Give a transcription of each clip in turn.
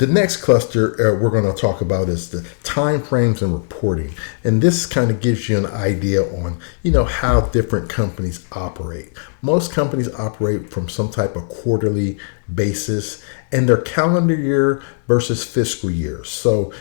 The next cluster we're going to talk about is the time frames and reporting. And this kind of gives you an idea on, how different companies operate. Most companies operate from some type of quarterly basis, and their calendar year versus fiscal year. So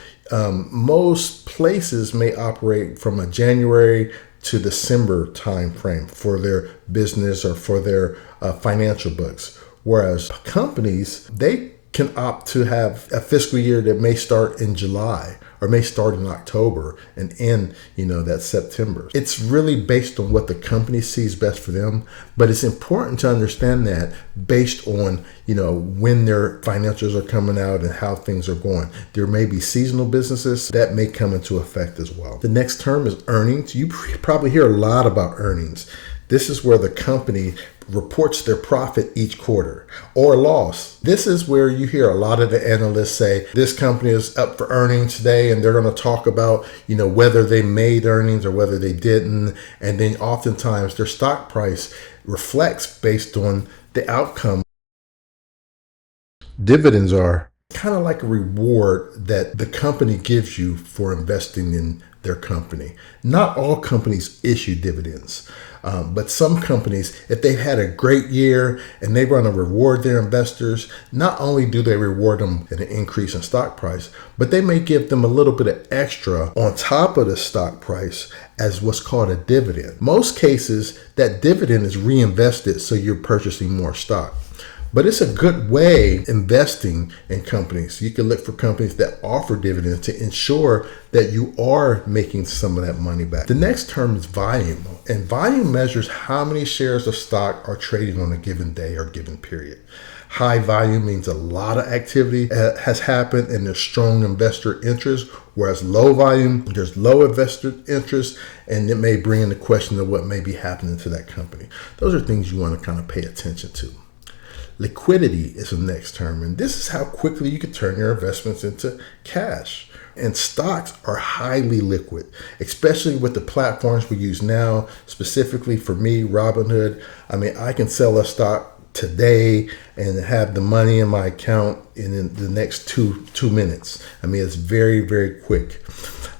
most places may operate from a January to December time frame for their business or for their financial books. Whereas companies, they can opt to have a fiscal year that may start in July or may start in October and end, that September. It's really based on what the company sees best for them, but it's important to understand that based on, when their financials are coming out and how things are going. There may be seasonal businesses that may come into effect as well. The next term is earnings. You probably hear a lot about earnings. This is where the company reports their profit each quarter or loss. This is where you hear a lot of the analysts say this company is up for earnings today, and they're going to talk about, whether they made earnings or whether they didn't. And then oftentimes their stock price reflects based on the outcome. Dividends are kind of like a reward that the company gives you for investing in their company. Not all companies issue dividends. But some companies, if they've had a great year and they want to reward their investors, not only do they reward them an increase in stock price, but they may give them a little bit of extra on top of the stock price as what's called a dividend. Most cases, that dividend is reinvested, so you're purchasing more stock. But it's a good way investing in companies. You can look for companies that offer dividends to ensure that you are making some of that money back. The next term is volume. And volume measures how many shares of stock are traded on a given day or given period. High volume means a lot of activity has happened and there's strong investor interest, whereas low volume, there's low investor interest, and it may bring in the question of what may be happening to that company. Those are things you want to kind of pay attention to. Liquidity is the next term, and this is how quickly you can turn your investments into cash. And stocks are highly liquid, especially with the platforms we use now. Specifically for me, Robinhood, I can sell a stock today and have the money in my account in the next two minutes. It's very, very quick.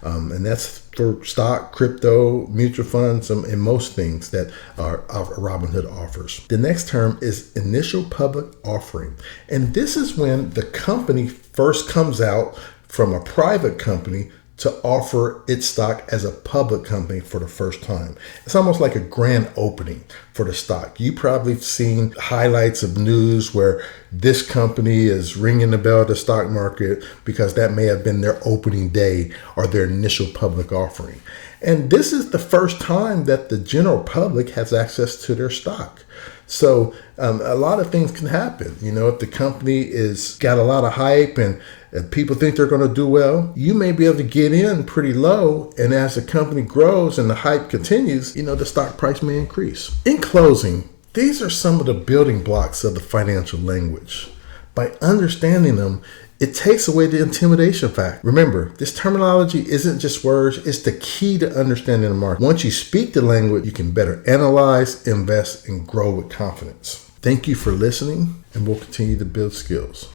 And that's for stock, crypto, mutual funds, and most things that Robinhood offers. The next term is initial public offering. And this is when the company first comes out from a private company to offer its stock as a public company for the first time. It's almost like a grand opening for the stock. You probably have seen highlights of news where this company is ringing the bell at the stock market because that may have been their opening day or their initial public offering. And this is the first time that the general public has access to their stock. So a lot of things can happen. If the company is got a lot of hype and people think they're going to do well, you may be able to get in pretty low. And as the company grows and the hype continues, the stock price may increase. In closing, these are some of the building blocks of the financial language. By understanding them, it takes away the intimidation factor. Remember, this terminology isn't just words, it's the key to understanding the market. Once you speak the language, you can better analyze, invest, and grow with confidence. Thank you for listening, and we'll continue to build skills.